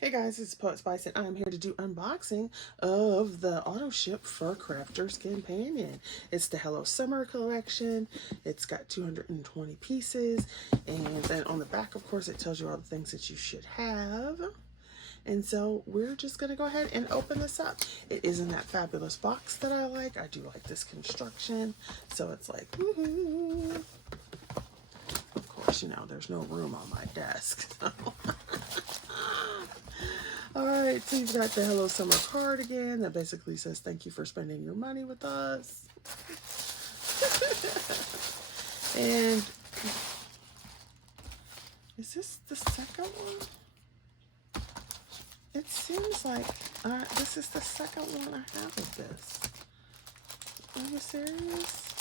Hey guys, it's Poet Spice and I'm here to do unboxing of the AutoShip Fur Crafters Companion. It's the Hello Summer collection. It's got 220 pieces, and then on the back, of course, it tells you all the things that you should have. And so we're just going to go ahead and open this up. It is in that fabulous box that I like. I do like this construction. So it's like, woohoo. Of course, you know, there's no room on my desk. So. Alright, so you've got the Hello Summer card again that basically says thank you for spending your money with us. And is this the second one? It seems like this is the second one I have of this. Are you serious?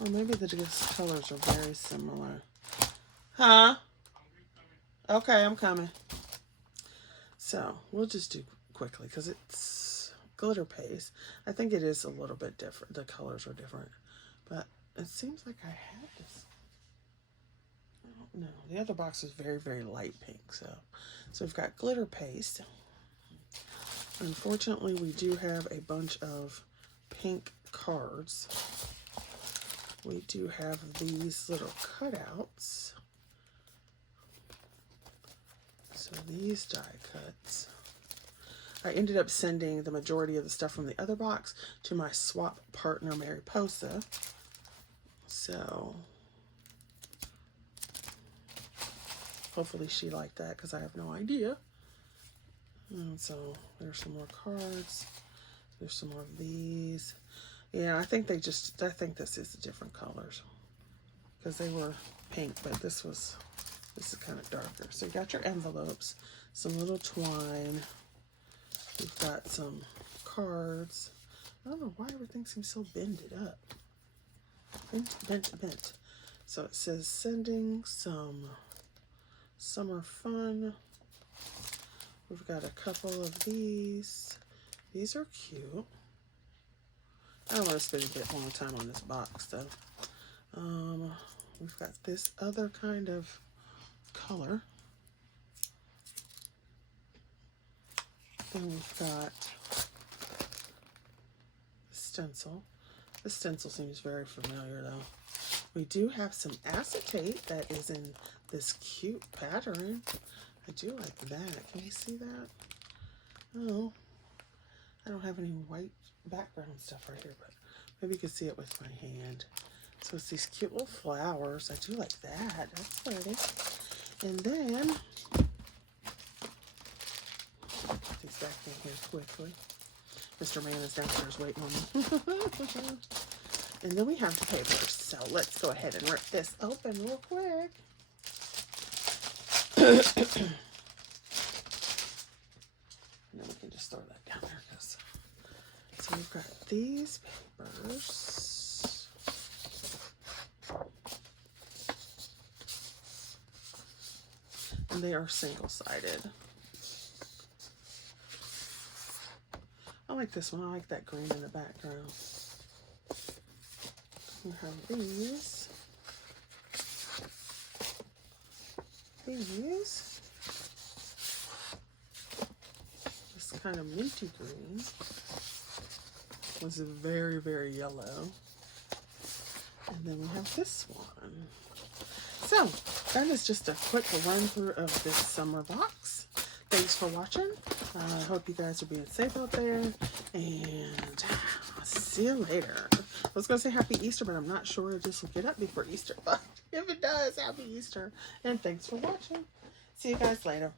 Or maybe the colors are very similar. Huh? Okay, I'm coming. So we'll just do quickly because it's glitter paste. I think it is a little bit different. The colors are different, but it seems like I had this. I don't know. The other box is very, very light pink. So we've got glitter paste. Unfortunately, we do have a bunch of pink cards. We do have these little cutouts. So these die cuts. I ended up sending the majority of the stuff from the other box to my swap partner, Mariposa. So hopefully she liked that because I have no idea. And so there's some more cards. There's some more of these. Yeah, I think this is different colors because they were pink, but this is kind of darker. So you got your envelopes, some little twine. We've got some cards. I don't know why everything seems so bended up. Bent. So it says sending some summer fun. We've got a couple of these. These are cute. I don't want to spend a bit more time on this box though. We've got this other kind of color. Then we've got stencil. The stencil seems very familiar though. We do have some acetate that is in this cute pattern. I do like that. Can you see that? Oh, I don't have any white background stuff right here, but maybe you can see it with my hand. So it's these cute little flowers. I do like that. That's pretty. And then, put these back in here quickly. Mr. Man is downstairs waiting on me. And then we have the papers. So let's go ahead and rip this open real quick. And then we can just throw that down there. So we've got these papers. And they are single-sided. I like this one. I like that green in the background. We have these. This kind of minty green. This is very, very yellow. And then we have this one. So that is just a quick run through of this summer box. Thanks for watching. I hope you guys are being safe out there, and I'll see you later. I was going to say happy Easter, but I'm not sure if this will get up before Easter, but if it does, happy Easter, and thanks for watching. See you guys later.